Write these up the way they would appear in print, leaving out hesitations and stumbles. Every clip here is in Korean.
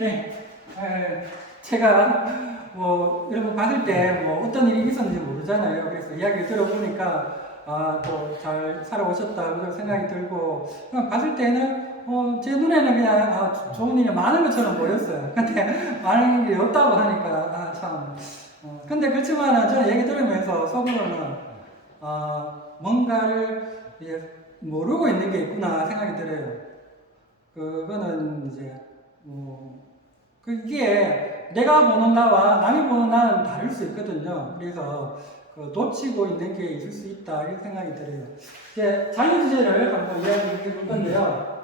네, 제가 여러분 봤을 때 어떤 일이 있었는지 모르잖아요. 그래서 이야기를 들어보니까 또 잘 살아오셨다 그런 생각이 들고 봤을 때는 제 눈에는 그냥 좋은 일이 많은 것처럼 보였어요. 근데 많은 일이 없다고 하니까 참. 근데 그렇지만 저는 얘기 들으면서 속으로는 뭔가를 모르고 있는 게 있구나 생각이 들어요. 그거는 이제 그게 내가 보는 나와 남이 보는 나는 다를 수 있거든요. 그래서 놓치고 있는 게 있을 수 있다 이런 생각이 들어요. 이제 자유 주제를 한번 이야기해 볼 건데요.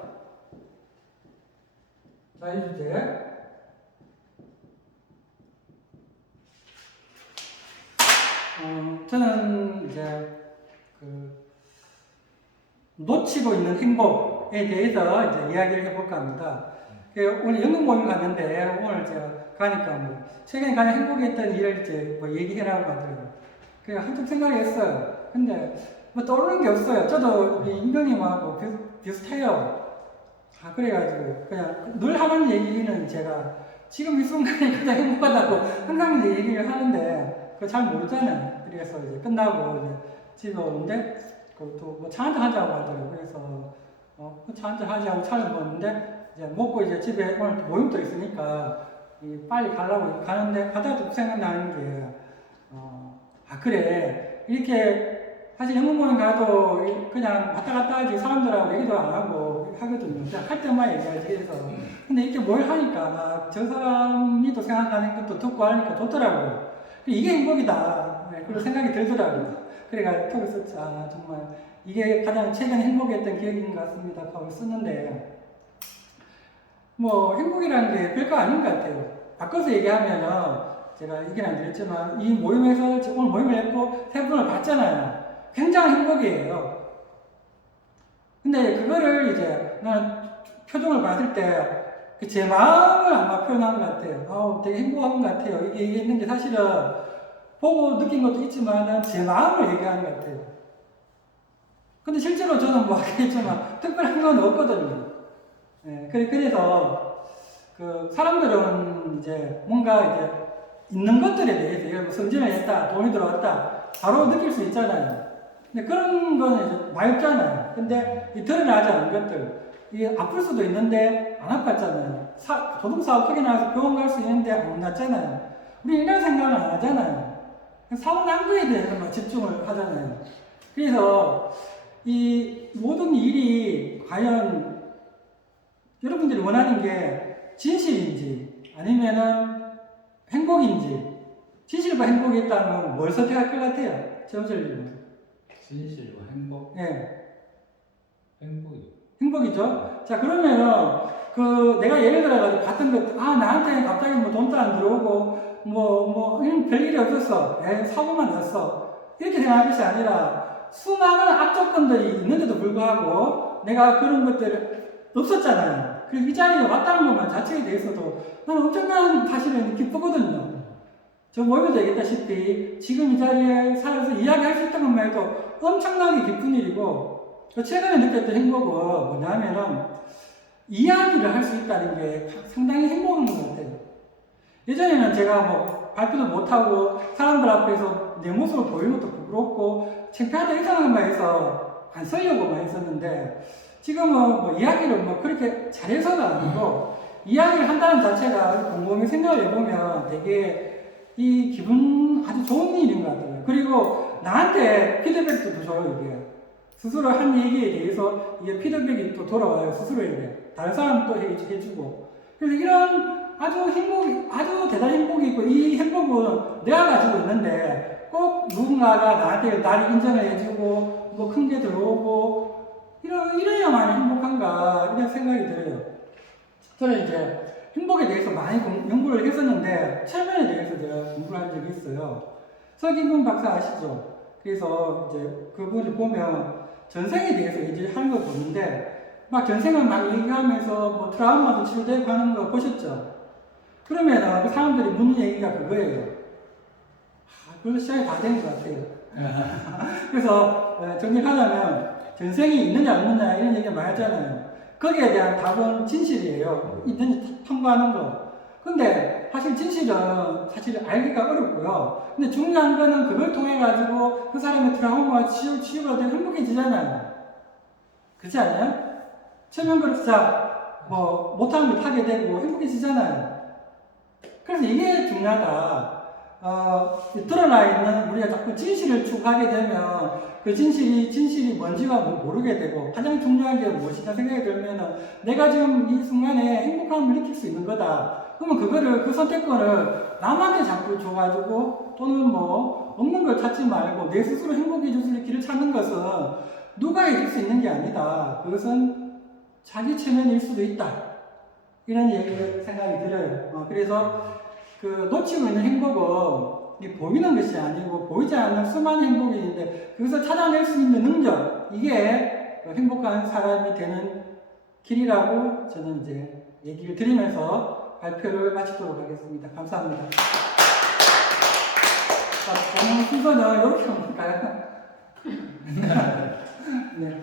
자유 주제. 저는 이제 놓치고 있는 행복에 대해서 이제 이야기를 해볼까 합니다. 오늘 연극 모임 갔는데 오늘 제가 가니까 최근에 가장 행복했던 일을 이제 얘기해라고 하더라고요. 그래서 한참 생각했어요. 근데 떠오르는 게 없어요. 저도 우리 임경님하고 비슷해요. 그래가지고 그냥 늘 하는 얘기는 제가 지금 이 순간이 가장 행복하다고 항상 이제 얘기를 하는데 그거 잘 모르잖아요. 그래서 이제 끝나고 이제 집에 오는데 또 차 한잔 하자고 하더라고요. 그래서 차 한잔 하자고 차를 먹었는데 이제 먹고 이제 집에 오늘 모임도 있으니까 빨리 가려고 가는데 가다가 생각나는 게 그래 이렇게 사실 영문 모임 가도 그냥 왔다 갔다 하지 사람들하고 얘기도 안 하고 하거든요. 그냥 할 때만 얘기하지. 그래서 근데 이렇게 뭘 하니까 저 사람이 또 생각하는 것도 듣고 하니까 좋더라고요. 이게 행복이다 그런 생각이 들더라고요. 그래가 톡을 썼죠. 정말 이게 가장 최근에 행복했던 기억인 것 같습니다 하고 썼는데 행복이라는 게 별거 아닌 것 같아요. 바꿔서 얘기하면은 제가 얘기는 안 드렸지만 이 모임에서 오늘 모임을 했고 세 분을 봤잖아요. 굉장한 행복이에요. 근데 그거를 이제 나는 표정을 봤을 때 제 마음을 아마 표현한 것 같아요. 되게 행복한 것 같아요. 이게 있는 게 사실은 보고 느낀 것도 있지만 제 마음을 얘기하는 것 같아요. 근데 실제로 저는 하겠지만 특별한 건 없거든요. 그래서 사람들은 이제 뭔가 이제 있는 것들에 대해서 예를 들어 승진을 했다, 돈이 들어왔다, 바로 느낄 수 있잖아요. 근데 그런 거는 이제 맑잖아요. 근데 이 드러나지 않은 것들, 이게 아플 수도 있는데 안 아팠잖아요. 교통사고 크게 나와서 병원 갈 수 있는데 안 났잖아요. 우리 이런 생각을 안 하잖아요. 사고 난 거에 대해서만 집중을 하잖아요. 그래서 이 모든 일이 과연 여러분들이 원하는 게 진실인지 아니면은 행복인지, 진실과 행복이 있다면 뭘 선택할 것 같아요? 최원철님은. 진실과 행복? 네. 행복이죠. 자, 그러면은, 내가 예를 들어가지고 봤던 것, 나한테 갑자기 돈도 안 들어오고, 별일이 없었어. 사고만 났어. 이렇게 생각할 것이 아니라, 수많은 악조건들이 있는데도 불구하고, 내가 그런 것들을 없었잖아요. 그래서 이 자리에 왔다는 것만 자체에 대해서도 나는 엄청난 사실은 기쁘거든요. 저 모임에서 얘기했다시피 지금 이 자리에 살아서 이야기할 수 있다는 것만 해도 엄청나게 기쁜 일이고 최근에 느꼈던 행복은 뭐냐면은 이야기를 할 수 있다는 게 상당히 행복한 것 같아요. 예전에는 제가 발표도 못하고 사람들 앞에서 내 모습을 보이는 것도 부끄럽고 창피하다 이상한 것만 해서 안 쓰려고만 했었는데 지금은 이야기를 그렇게 잘해서가 아니고 이야기를 한다는 자체가 곰곰이 생각을 해보면 되게 이 기분 아주 좋은 일인 것 같아요. 그리고 나한테 피드백도 줘요, 이게. 스스로 한 얘기에 대해서 이게 피드백이 또 돌아와요, 스스로에게. 다른 사람 또 해주고. 그래서 이런 아주 대단한 행복이 있고, 이 행복은 내가 가지고 있는데, 꼭 누군가가 나한테 나를 인정을 해주고, 큰 게 들어오고, 이래야만 행복한가, 이런 생각이 들어요. 저는 이제 행복에 대해서 많이 연구를 했었는데, 최면에 대해서 제가 공부를 한 적이 있어요. 서기문 박사 아시죠? 그래서 이제 그분을 보면 전생에 대해서 얘기하는 걸 보는데, 전생을 막 얘기하면서 트라우마도 치료되고 하는 거 보셨죠? 그러면 그 사람들이 묻는 얘기가 그거예요. 그래서 시간이 다 된 것 같아요. 그래서 정리하자면 전생이 있느냐 없느냐 이런 얘기 많이 하잖아요. 거기에 대한 답은 진실이에요. 있는지 통과하는 거. 근데 사실 진실은 사실 알기가 어렵고요. 근데 중요한 거는 그걸 통해 가지고 그 사람의 트라우마가 치유가 되고 행복해지잖아요. 그렇지 않아요? 체면 그룹사 뭐 못하는 걸 하게 되고 행복해지잖아요. 그래서 이게 중요하다. 드러나 있는 우리가 자꾸 진실을 추구하게 되면 그 진실이 뭔지가 모르게 되고 가장 중요한 게 무엇이냐 생각이 들면은 내가 지금 이 순간에 행복함을 느낄 수 있는 거다. 그러면 그거를 그 선택권을 남한테 자꾸 줘가지고 또는 뭐 없는 걸 찾지 말고 내 스스로 행복해질 수 있는 길을 찾는 것은 누가 해줄 수 있는 게 아니다. 그것은 자기 체면일 수도 있다. 이런 생각이 들어요. 그래서 그 놓치고 있는 행복은 이 보이는 것이 아니고 보이지 않는 수많은 행복이 있는데 그것을 찾아낼 수 있는 능력, 이게 행복한 사람이 되는 길이라고 저는 이제 얘기를 드리면서 발표를 마치도록 하겠습니다. 감사합니다. 자, 오늘 순서는 이렇게 할까요? 네.